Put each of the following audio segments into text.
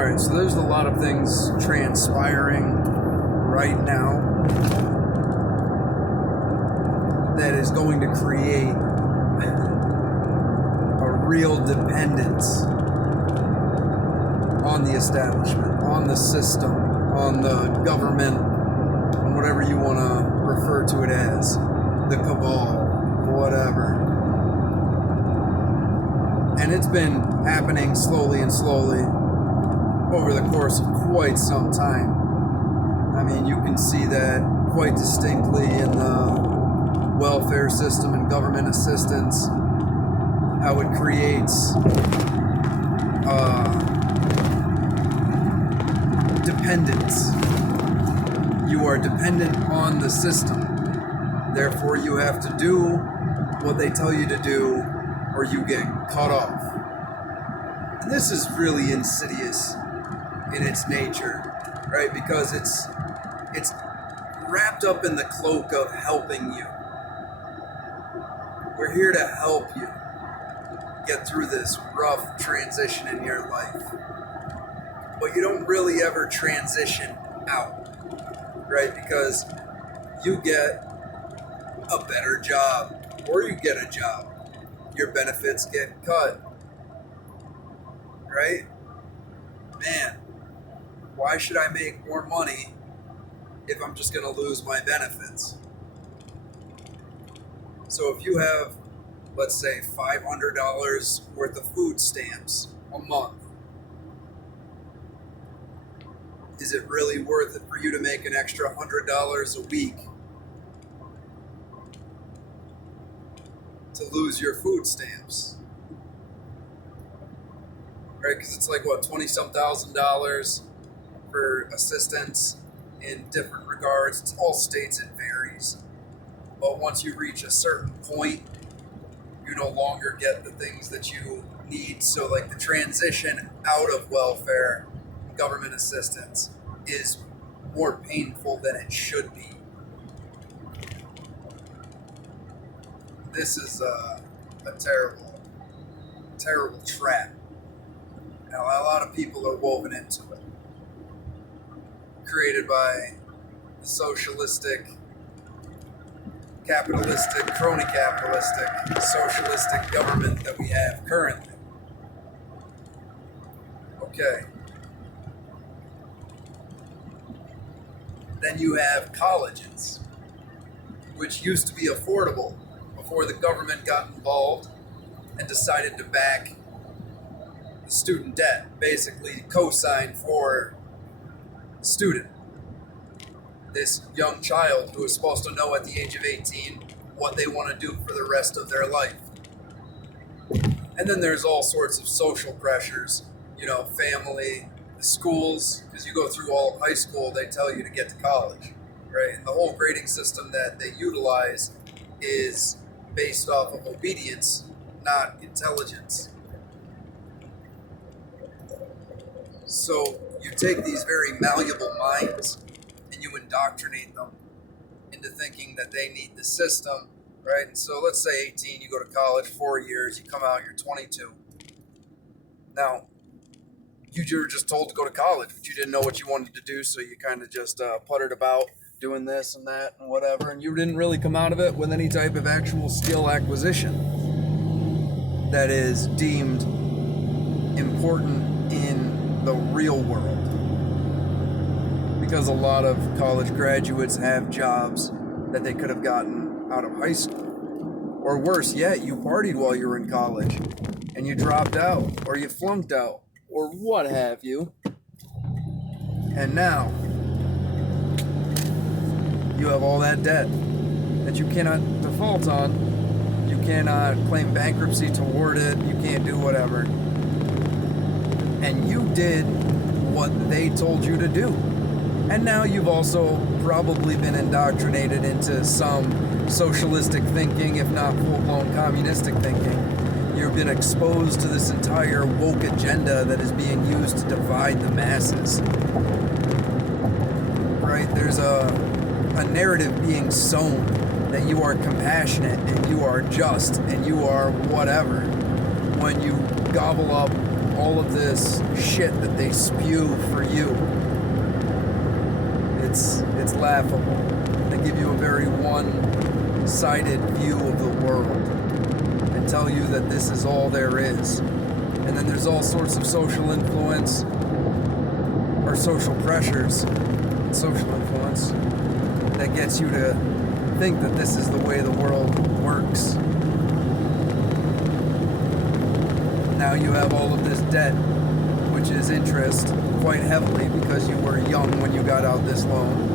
Alright, so there's a lot of things transpiring right now that is going to create a real dependence on the establishment, on the system, on the government, on whatever you want to refer to it as, the cabal, whatever. And it's been happening slowly over the course of quite some time. I mean, you can see that quite distinctly in the welfare system and government assistance, how it creates dependence. You are dependent on the system. Therefore, you have to do what they tell you to do, or you get cut off. And this is really insidious in its nature, right? Because it's wrapped up in the cloak of helping you. We're here to help you get through this rough transition in your life. But you don't really ever transition out, right? Because you get a better job, or you get a job. Your benefits get cut, right? Man, why should I make more money if I'm just going to lose my benefits? So if you have, let's say, $500 worth of food stamps a month, is it really worth it for you to make an extra $100 a week to lose your food stamps? Right, because it's like, what, 20-some thousand dollars for assistance in different regards. It's all states, it varies. But once you reach a certain point, you no longer get the things that you need. So like the transition out of welfare, government assistance, is more painful than it should be. This is a terrible, terrible trap. Now, a lot of people are woven into it. Created by the socialistic, capitalistic, crony capitalistic, socialistic government that we have currently. Okay. Then you have colleges, which used to be affordable before the government got involved and decided to back the student debt, basically co-sign for the student. This young child who is supposed to know at the age of 18 what they want to do for the rest of their life. And then there's all sorts of social pressures, family, the schools, because you go through all of high school, they tell you to get to college, right? And the whole grading system that they utilize is based off of obedience, not intelligence. So you take these very malleable minds and you indoctrinate them into thinking that they need the system, right? And so let's say 18, you go to college, 4 years, you come out, you're 22. Now, you were just told to go to college, but you didn't know what you wanted to do, so you kind of just puttered about doing this and that and whatever, and you didn't really come out of it with any type of actual skill acquisition that is deemed important in the real world. Because a lot of college graduates have jobs that they could have gotten out of high school. Or worse yet, you partied while you were in college and you dropped out or you flunked out or what have you. And now you have all that debt that you cannot default on. You cannot claim bankruptcy toward it. You can't do whatever. And you did what they told you to do. And now you've also probably been indoctrinated into some socialistic thinking, if not full-blown communistic thinking. You've been exposed to this entire woke agenda that is being used to divide the masses. Right? There's a narrative being sown that you are compassionate and you are just and you are whatever when you gobble up all of this shit that they spew for you, it's laughable. They give you a very one-sided view of the world and tell you that this is all there is. And then there's all sorts of social influence or social pressures, social influence, that gets you to think that this is the way the world works. Now you have all of this debt, which is interest quite heavily because you were young when you got out this loan.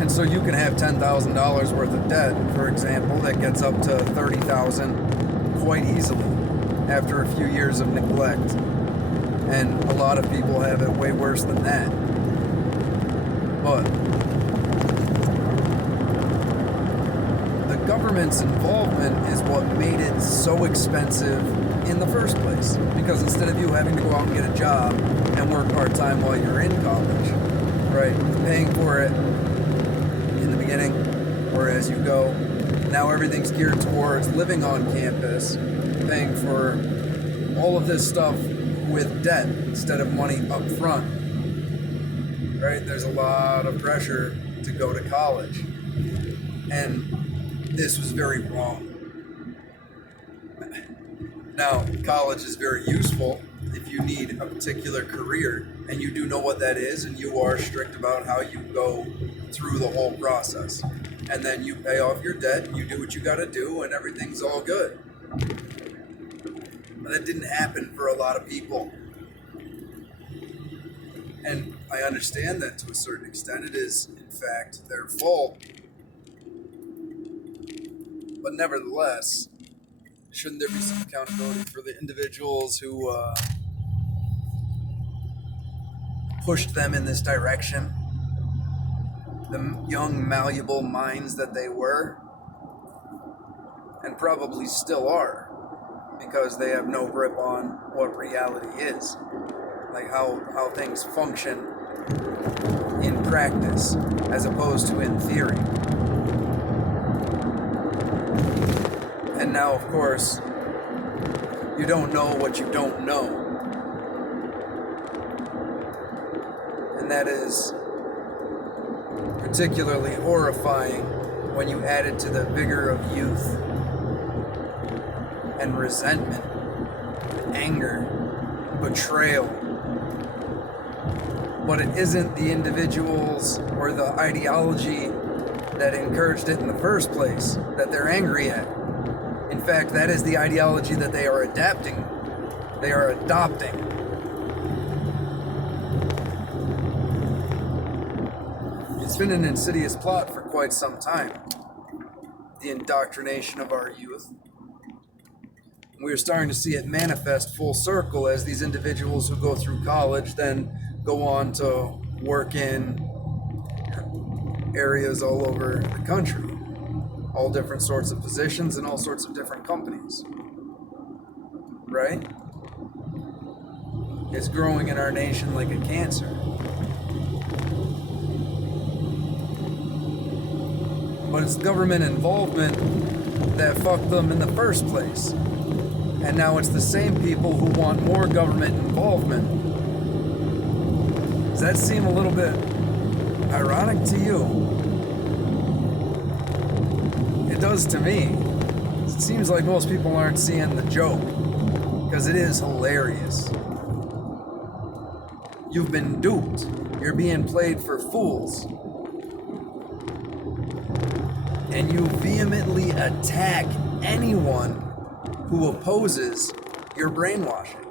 And so you can have $10,000 worth of debt, for example, that gets up to $30,000 quite easily after a few years of neglect. And a lot of people have it way worse than that. But the government's involvement is what made it so expensive in the first place. Because instead of you having to go out and get a job and work part-time while you're in college, right, paying for it in the beginning or as you go, now everything's geared towards living on campus, paying for all of this stuff with debt instead of money up front. Right? There's a lot of pressure to go to college. And this was very wrong. Now, college is very useful if you need a particular career and you do know what that is and you are strict about how you go through the whole process. And then you pay off your debt, you do what you gotta do, and everything's all good. But that didn't happen for a lot of people. And I understand that to a certain extent. It is, in fact, their fault. But nevertheless, shouldn't there be some accountability for the individuals who pushed them in this direction? The young, malleable minds that they were, and probably still are, because they have no grip on what reality is. Like how things function in practice as opposed to in theory. And now, of course, you don't know what you don't know. And that is particularly horrifying when you add it to the vigor of youth and resentment, anger, betrayal. But it isn't the individuals or the ideology that encouraged it in the first place that they're angry at. In fact, that is the ideology that they are adapting. They are adopting. It's been an insidious plot for quite some time. The indoctrination of our youth. We are starting to see it manifest full circle as these individuals who go through college then go on to work in areas all over the country. All different sorts of positions and all sorts of different companies. Right? It's growing in our nation like a cancer. But it's government involvement that fucked them in the first place. And now it's the same people who want more government involvement. Does that seem a little bit ironic to you? It does to me. It seems like most people aren't seeing the joke, because it is hilarious. You've been duped. You're being played for fools. And you vehemently attack anyone who opposes your brainwashing.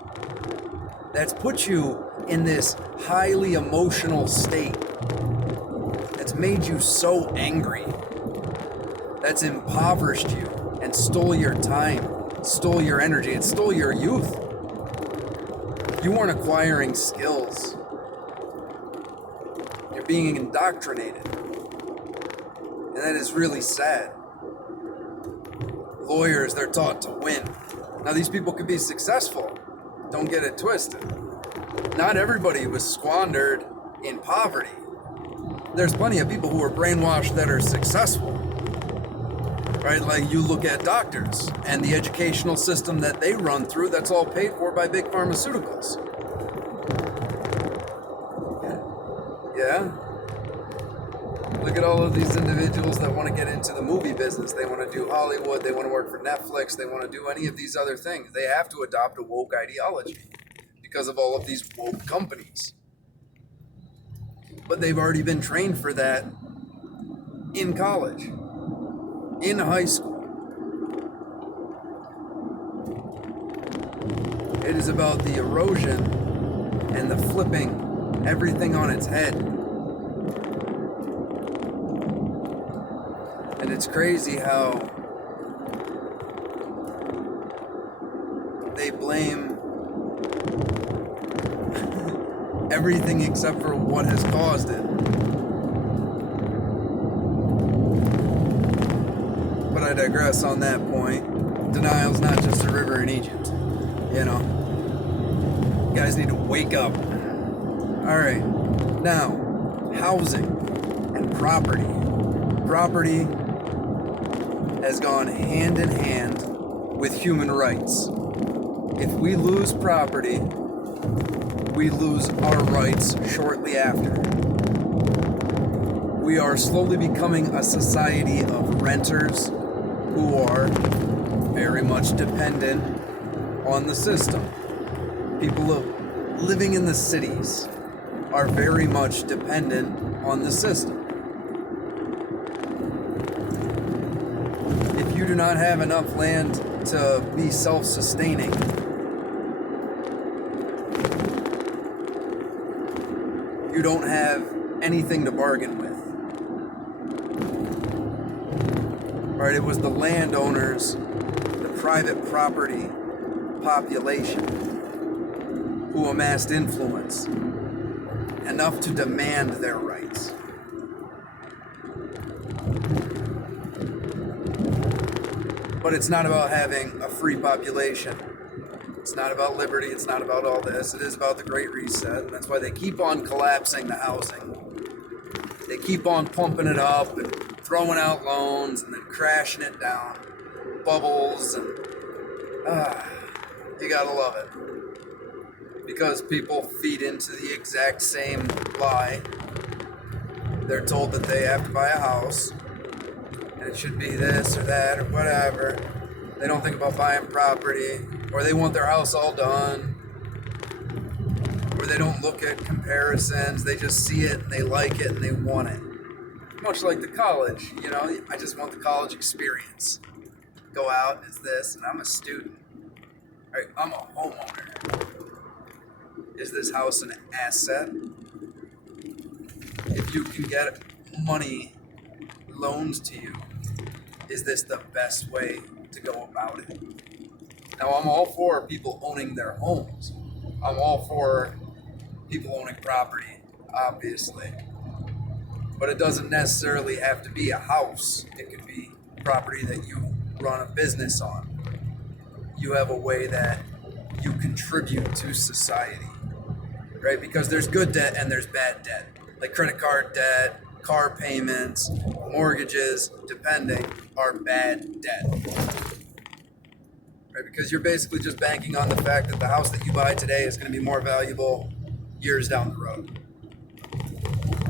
That's put you in this highly emotional state. That's made you so angry. That's impoverished you and stole your time, stole your energy, it stole your youth. You weren't acquiring skills. You're being indoctrinated. And that is really sad. Lawyers, they're taught to win. Now, these people could be successful. Don't get it twisted. Not everybody was squandered in poverty. There's plenty of people who are brainwashed that are successful. right? Like you look at doctors and the educational system that they run through, that's all paid for by big pharmaceuticals. Yeah. Look at all of these individuals that want to get into the movie business. They want to do Hollywood. They want to work for Netflix. They want to do any of these other things. They have to adopt a woke ideology because of all of these woke companies. But they've already been trained for that in college, in high school. It is about the erosion and the flipping everything on its head. And it's crazy how they blame everything except for what has caused it. But I digress on that point. Denial's not just a river in Egypt. You know, you guys need to wake up. All right, now, housing and property. Property has gone hand in hand with human rights. If we lose property, we lose our rights shortly after. We are slowly becoming a society of renters who are very much dependent on the system. People living in the cities are very much dependent on the system. If you do not have enough land to be self-sustaining, you don't have anything to bargain with. Right? It was the landowners, the private property population who amassed influence enough to demand their rights. But it's not about having a free population. It's not about liberty. It's not about all this. It is about the Great Reset. And that's why they keep on collapsing the housing. They keep on pumping it up and throwing out loans and then crashing it down. Bubbles and... you gotta love it. Because people feed into the exact same lie. They're told that they have to buy a house. And it should be this or that or whatever. They don't think about buying property. Or they want their house all done. Or they don't look at comparisons. They just see it and they like it and they want it. Much like the college, you know, I just want the college experience. Go out, it's this, and I'm a student. Right, I'm a homeowner. Is this house an asset? If you can get money loaned to you, is this the best way to go about it? Now, I'm all for people owning their homes. I'm all for people owning property, obviously. But it doesn't necessarily have to be a house. It could be property that you run a business on. You have a way that you contribute to society, right? Because there's good debt and there's bad debt. Like credit card debt, car payments, mortgages, depending, are bad debt. Right? Because you're basically just banking on the fact that the house that you buy today is going to be more valuable years down the road.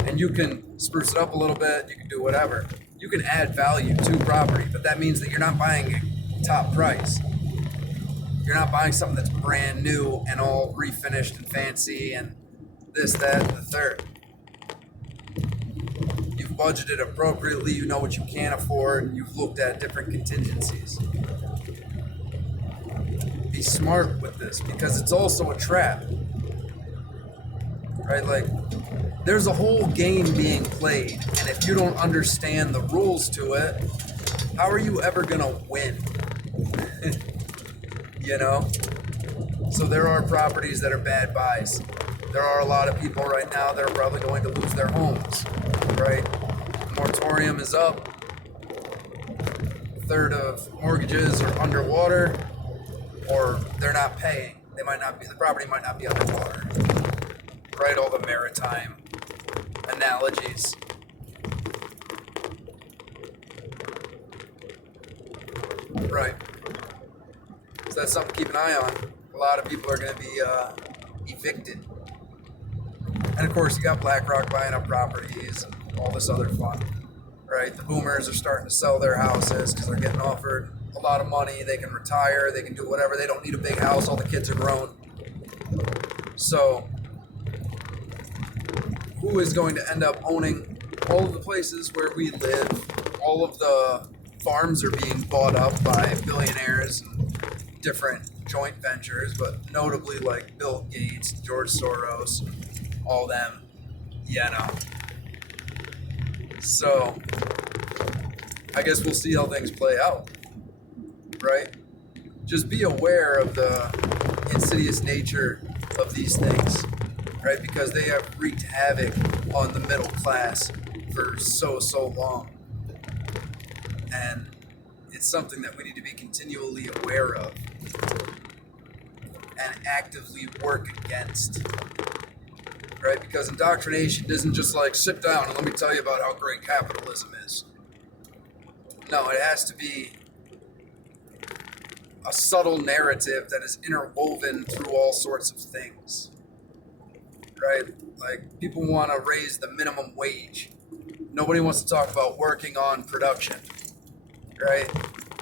And you can spruce it up a little bit, you can do whatever. You can add value to property, but that means that you're not buying a top price. You're not buying something that's brand new and all refinished and fancy and this, that, and the third. You've budgeted appropriately, you know what you can afford, and you've looked at different contingencies. Be smart with this because it's also a trap. Right? Like, there's a whole game being played, and if you don't understand the rules to it, how are you ever gonna win? You know? So there are properties that are bad buys. There are a lot of people right now that are probably going to lose their homes, right? The moratorium is up. A third of mortgages are underwater, or they're not paying. They might not be, the property might not be underwater. Right? All the maritime analogies. Right. So that's something to keep an eye on. A lot of people are going to be evicted. And of course, you got BlackRock buying up properties and all this other fun. Right? The boomers are starting to sell their houses because they're getting offered a lot of money. They can retire. They can do whatever. They don't need a big house. All the kids are grown. So, who is going to end up owning all of the places where we live? All of the farms are being bought up by billionaires and different joint ventures, but notably like Bill Gates, George Soros, all them. Yeah, no. So, I guess we'll see how things play out, right? Just be aware of the insidious nature of these things, right? Because they have wreaked havoc on the middle class for so long. And it's something that we need to be continually aware of and actively work against. Right? Because indoctrination isn't just like, sit down and let me tell you about how great capitalism is. No, it has to be a subtle narrative that is interwoven through all sorts of things. Right? Like, people want to raise the minimum wage. Nobody wants to talk about working on production. Right?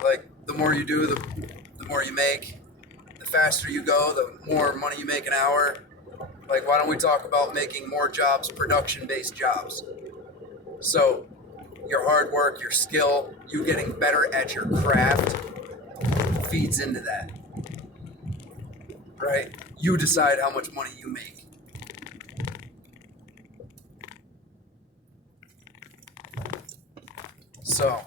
Like, the more you do, the more you make. The faster you go, the more money you make an hour. Like, why don't we talk about making more jobs, production-based jobs? So, your hard work, your skill, you getting better at your craft feeds into that. Right? You decide how much money you make. So,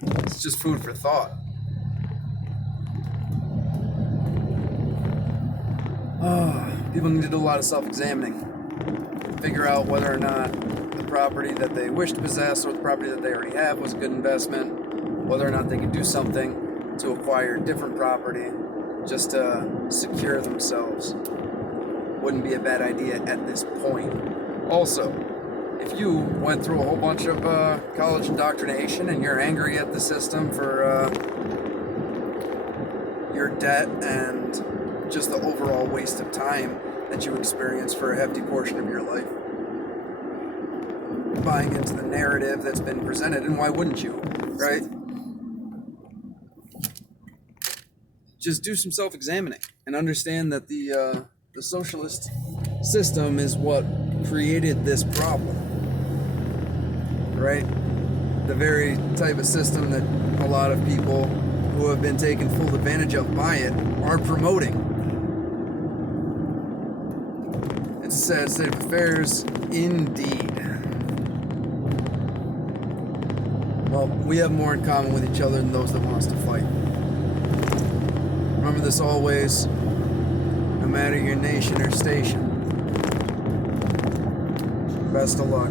it's just food for thought. People need to do a lot of self-examining. Figure out whether or not the property that they wish to possess or the property that they already have was a good investment. Whether or not they can do something to acquire different property just to secure themselves. Wouldn't be a bad idea at this point. Also, if you went through a whole bunch of college indoctrination and you're angry at the system for your debt and just the overall waste of time that you experience for a hefty portion of your life, buying into the narrative that's been presented, and why wouldn't you, right? Just do some self-examining and understand that the socialist system is what created this problem, right? The very type of system that a lot of people who have been taken full advantage of by it are promoting. It's a sad state of affairs indeed. Well, we have more in common with each other than those that want us to fight. Remember this always, no matter your nation or station. Best of luck.